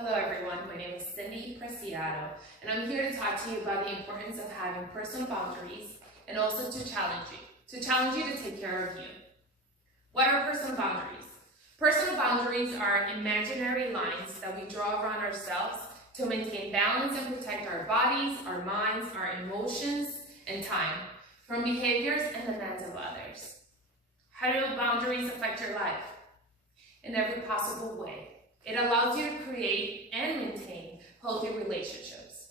Hello everyone, my name is Cindy Preciado, and I'm here to talk to you about the importance of having personal boundaries and also to challenge you to take care of you. What are personal boundaries? Personal boundaries are imaginary lines that we draw around ourselves to maintain balance and protect our bodies, our minds, our emotions, and time from behaviors and demands of others. How do boundaries affect your life? In every possible way. It allows you to create and maintain healthy relationships.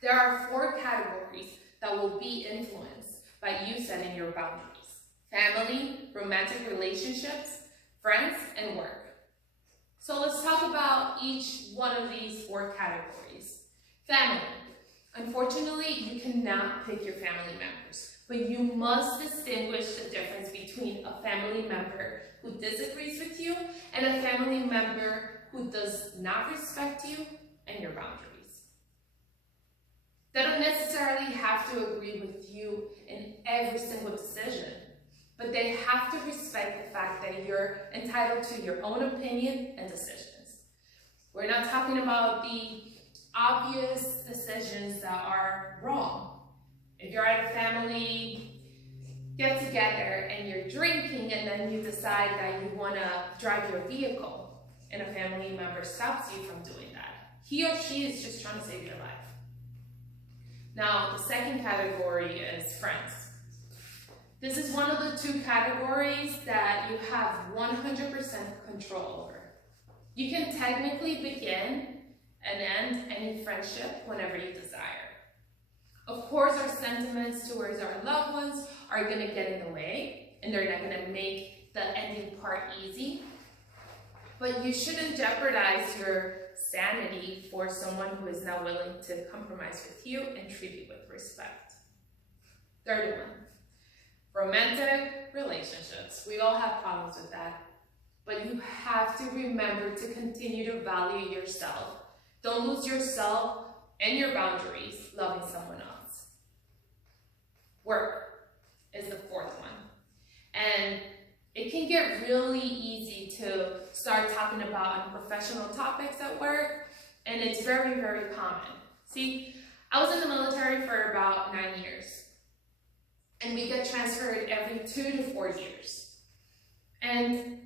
There are 4 categories that will be influenced by you setting your boundaries: family, romantic relationships, friends, and work. So let's talk about each one of these 4 categories. Family. Unfortunately, you cannot pick your family members, but you must distinguish the difference between a family member who disagrees with you and a family member who does not respect you and your boundaries. They don't necessarily have to agree with you in every single decision, but they have to respect the fact that you're entitled to your own opinion and decisions. We're not talking about the obvious decisions that are wrong. If you're at a family get together and you're drinking and then you decide that you want to drive your vehicle and a family member stops you from doing that, he or she is just trying to save your life. Now, the second category is friends. This is one of the 2 categories that you have 100% control over. You can technically begin and end any friendship whenever you desire. Of course, our sentiments towards our loved ones are going to get in the way, and they're not going to make the ending part easy. But you shouldn't jeopardize your sanity for someone who is not willing to compromise with you and treat you with respect. Third one, romantic relationships. We all have problems with that, but you have to remember to continue to value yourself. Don't lose yourself and your boundaries loving someone else. Work is the 4th one. And it can get really easy to start talking about unprofessional topics at work, and it's very, very common. See, I was in the military for about 9 years, and we get transferred every 2 to 4 years. And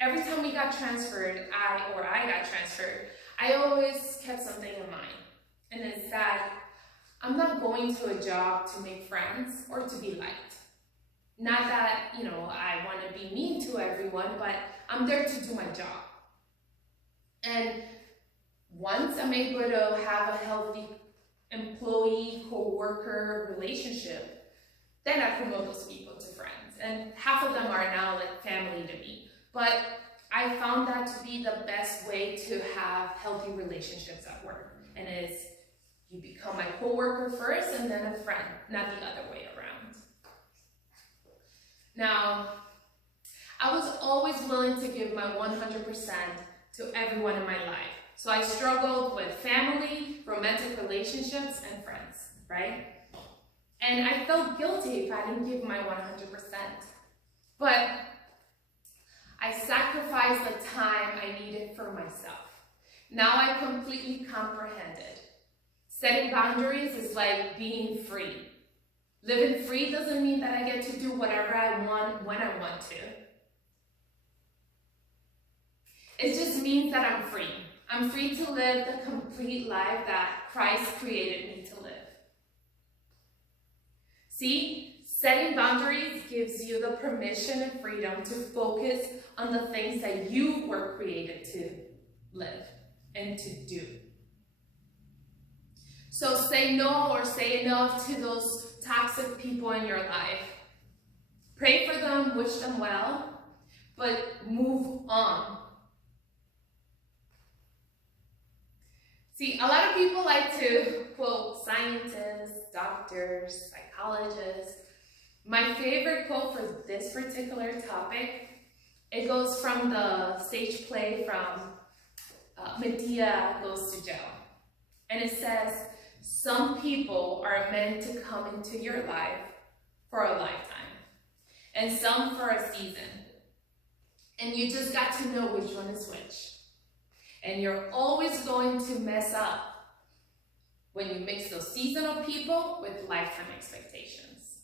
every time we got transferred, I got transferred, I always kept something in mind. And it's that I'm not going to a job to make friends or to be liked. Not that, I want to be mean to everyone, but I'm there to do my job. And once I'm able to have a healthy employee, co-worker relationship, then I promote those people to friends. And half of them are now like family to me. But I found that to be the best way to have healthy relationships at work. And it's you become my coworker first and then a friend, not the other way around. Now, I was always willing to give my 100% to everyone in my life. So I struggled with family, romantic relationships, and friends, right? And I felt guilty if I didn't give my 100%. But I sacrificed the time I needed for myself. Now I completely comprehend it. Setting boundaries is like being free. Living free doesn't mean that I get to do whatever I want when I want to. It just means that I'm free. I'm free to live the complete life that Christ created me to live. See, setting boundaries gives you the permission and freedom to focus on the things that you were created to live and to do. So say no or say enough to those toxic people in your life. Pray for them, wish them well, but move on. See, a lot of people like to quote scientists, doctors, psychologists. My favorite quote for this particular topic, it goes from the stage play from Medea Goes to Jail. And it says, some people are meant to come into your life for a lifetime, and some for a season. And you just got to know which one is which. And you're always going to mess up when you mix those seasonal people with lifetime expectations.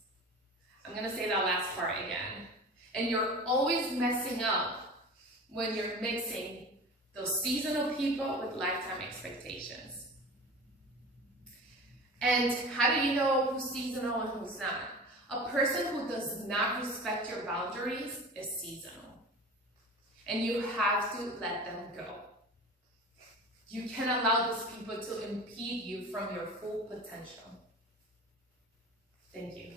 I'm gonna say that last part again. And you're always messing up when you're mixing those seasonal people with lifetime expectations. And how do you know who's seasonal and who's not? A person who does not respect your boundaries is seasonal. And you have to let them go. You can't allow those people to impede you from your full potential. Thank you.